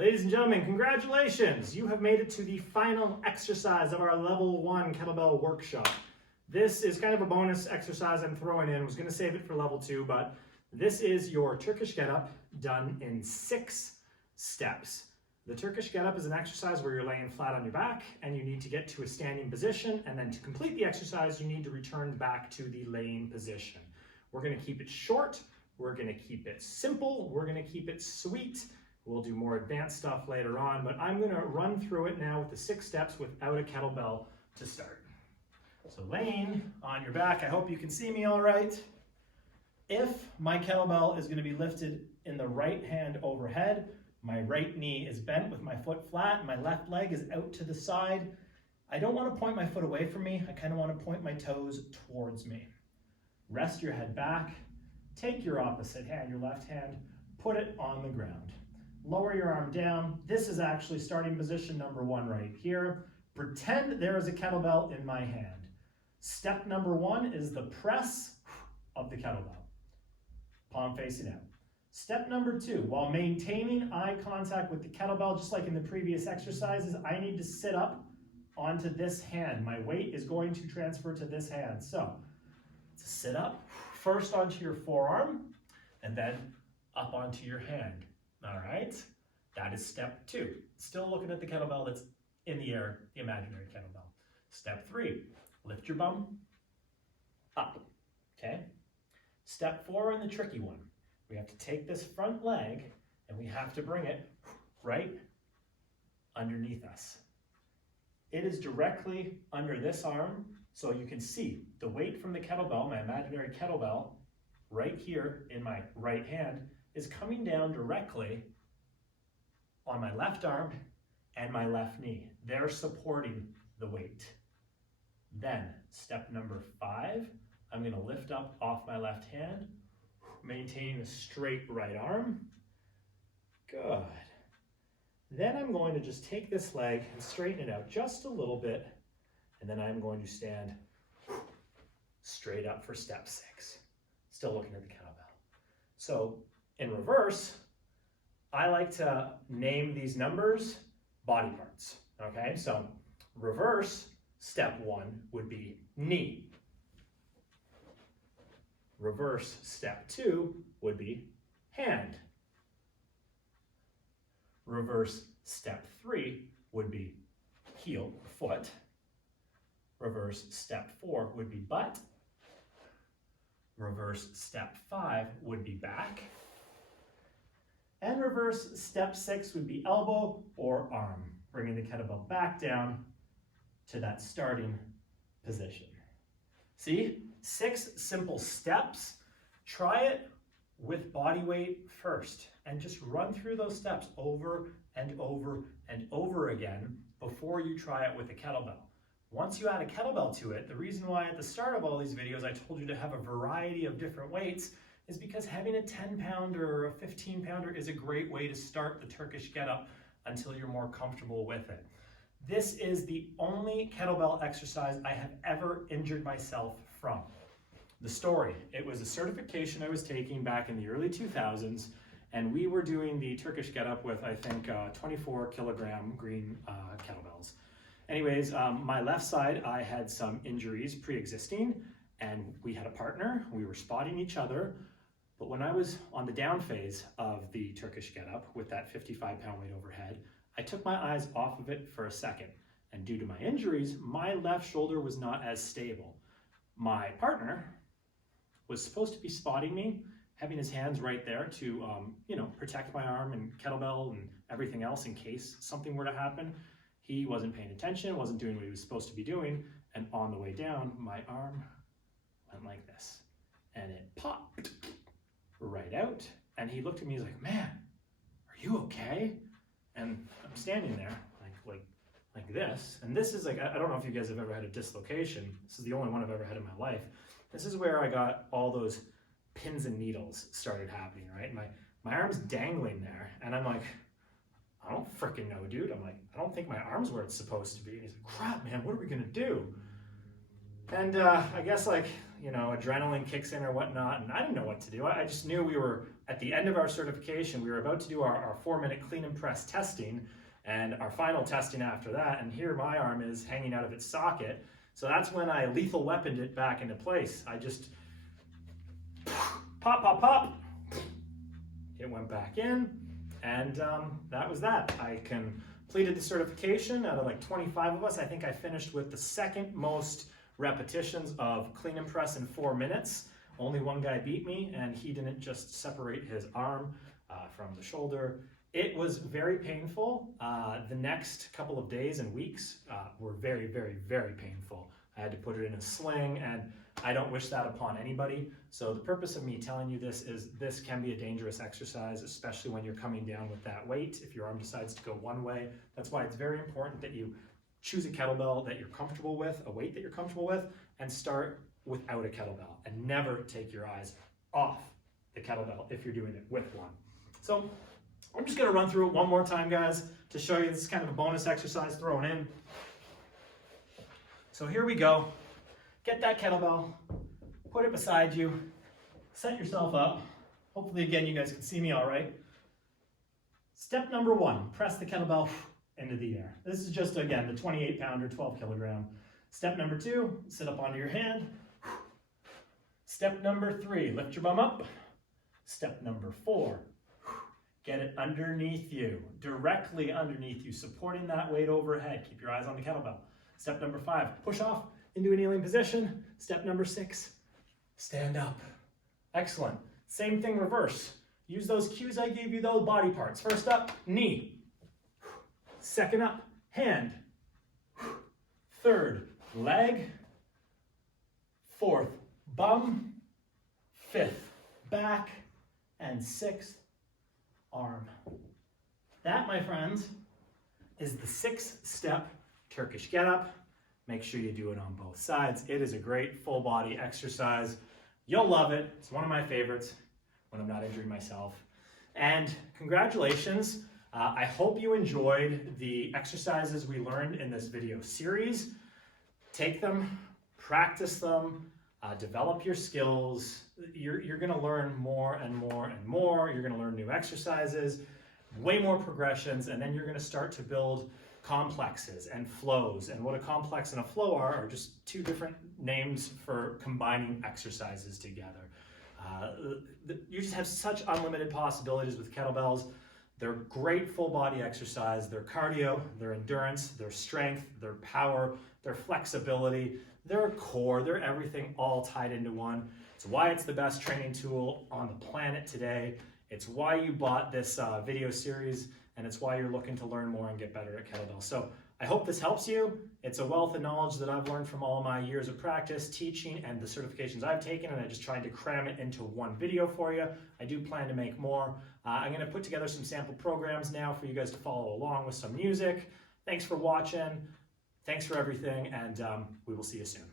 Ladies and gentlemen, congratulations! You have made it to the final exercise of our level 1 kettlebell workshop. This is kind of a bonus exercise I'm throwing in. I was going to save it for level 2, but this is your Turkish get-up done in 6 steps. The Turkish get-up is an exercise where you're laying flat on your back and you need to get to a standing position, and then to complete the exercise you need to return back to the laying position. We're going to keep it short, we're going to keep it simple, we're going to keep it sweet. We'll do more advanced stuff later on, but I'm going to run through it now with the 6 steps without a kettlebell to start. So laying on your back, I hope you can see me all right. If my kettlebell is going to be lifted in the right hand overhead, my right knee is bent with my foot flat, my left leg is out to the side. I don't want to point my foot away from me, I kind of want to point my toes towards me. Rest your head back, take your opposite hand, your left hand, put it on the ground. Lower your arm down. This is actually starting position number 1 right here. Pretend there is a kettlebell in my hand. Step number 1 is the press of the kettlebell. Palm facing out. Step number 2, while maintaining eye contact with the kettlebell, just like in the previous exercises, I need to sit up onto this hand. My weight is going to transfer to this hand. So, to sit up, first onto your forearm, and then up onto your hand. All right, that is step 2. Still looking at the kettlebell that's in the air, the imaginary kettlebell. Step 3, lift your bum up, okay? Step 4, and the tricky one. We have to take this front leg and we have to bring it right underneath us. It is directly under this arm, so you can see the weight from the kettlebell, my imaginary kettlebell, right here in my right hand, is coming down directly on my left arm and my left knee. They're supporting the weight. Then, step number 5, I'm going to lift up off my left hand, maintaining a straight right arm. Good. Then I'm going to just take this leg and straighten it out just a little bit, and then I'm going to stand straight up for step 6. Still looking at the kettlebell. So, in reverse, I like to name these numbers body parts, okay? So reverse, step 1 would be knee. Reverse, step 2 would be hand. Reverse, step 3 would be heel, foot. Reverse, step 4 would be butt. Reverse, step 5 would be back. And reverse, step 6 would be elbow or arm, bringing the kettlebell back down to that starting position. See, 6 simple steps. Try it with body weight first and just run through those steps over and over and over again before you try it with a kettlebell. Once you add a kettlebell to it, the reason why at the start of all these videos I told you to have a variety of different weights is because having a 10-pounder or a 15-pounder is a great way to start the Turkish get-up until you're more comfortable with it. This is the only kettlebell exercise I have ever injured myself from. The story, it was a certification I was taking back in the early 2000s, and we were doing the Turkish get-up with, I think, 24 kilogram green kettlebells. Anyways, my left side, I had some injuries pre-existing, and we had a partner, we were spotting each other. But when I was on the down phase of the Turkish get-up with that 55-pound weight overhead, I took my eyes off of it for a second. And due to my injuries, my left shoulder was not as stable. My partner was supposed to be spotting me, having his hands right there to, protect my arm and kettlebell and everything else in case something were to happen. He wasn't paying attention, wasn't doing what he was supposed to be doing. And on the way down, my arm went like this. And it popped right out, and he looked at me, he's like, man, are you okay? And I'm standing there like this, and this is like, I don't know if you guys have ever had a dislocation. This is the only one I've ever had in my life. This is where I got all those pins and needles started happening, right? My arm's dangling there, and I'm like, I don't freaking know, dude. I'm like, I don't think my arm's where it's supposed to be. And he's like, crap, man, what are we gonna do? And I guess adrenaline kicks in or whatnot, and I didn't know what to do. I just knew we were at the end of our certification, we were about to do our 4-minute clean and press testing and our final testing after that. And here my arm is hanging out of its socket. So that's when I lethal weaponed it back into place. I just pop, pop, pop. It went back in, and that was that. I completed the certification. Out of like 25 of us, I think I finished with the second most repetitions of clean and press in 4 minutes. Only one guy beat me, and he didn't just separate his arm from the shoulder. It was very painful. The next couple of days and weeks were very, very, very painful. I had to put it in a sling, and I don't wish that upon anybody. So the purpose of me telling you this is this can be a dangerous exercise, especially when you're coming down with that weight. If your arm decides to go one way, that's why it's very important that you choose a kettlebell that you're comfortable with, a weight that you're comfortable with, and start without a kettlebell, and never take your eyes off the kettlebell if you're doing it with one. So I'm just gonna run through it one more time, guys, to show you. This is kind of a bonus exercise thrown in. So here we go. Get that kettlebell, put it beside you, set yourself up. Hopefully, again, you guys can see me all right. Step number 1, press the kettlebell into the air. This is just, again, the 28-pounder, 12 kilogram. Step number 2, sit up onto your hand. Step number 3, lift your bum up. Step number 4, get it underneath you, directly underneath you, supporting that weight overhead. Keep your eyes on the kettlebell. Step number 5, push off into a kneeling position. Step number 6, stand up. Excellent. Same thing reverse. Use those cues I gave you, those body parts. First up, knee. Second up, hand. Third, leg. Fourth, bum. Fifth, back. And sixth, arm. That, my friends, is the 6-step Turkish get-up. Make sure you do it on both sides. It is a great full body exercise. You'll love it. It's one of my favorites when I'm not injuring myself. And congratulations. I hope you enjoyed the exercises we learned in this video series. Take them, practice them, develop your skills. You're gonna learn more and more and more. You're gonna learn new exercises, way more progressions, and then you're gonna start to build complexes and flows. And what a complex and a flow are just 2 different names for combining exercises together. You just have such unlimited possibilities with kettlebells. They're great full body exercise. Their cardio, their endurance, their strength, their power, their flexibility, their core, their everything all tied into one. It's why it's the best training tool on the planet today. It's why you bought this video series, and it's why you're looking to learn more and get better at kettlebell. So I hope this helps you. It's a wealth of knowledge that I've learned from all my years of practice, teaching, and the certifications I've taken, and I just tried to cram it into one video for you. I do plan to make more. I'm gonna put together some sample programs now for you guys to follow along with some music. Thanks for watching. Thanks for everything, and we will see you soon.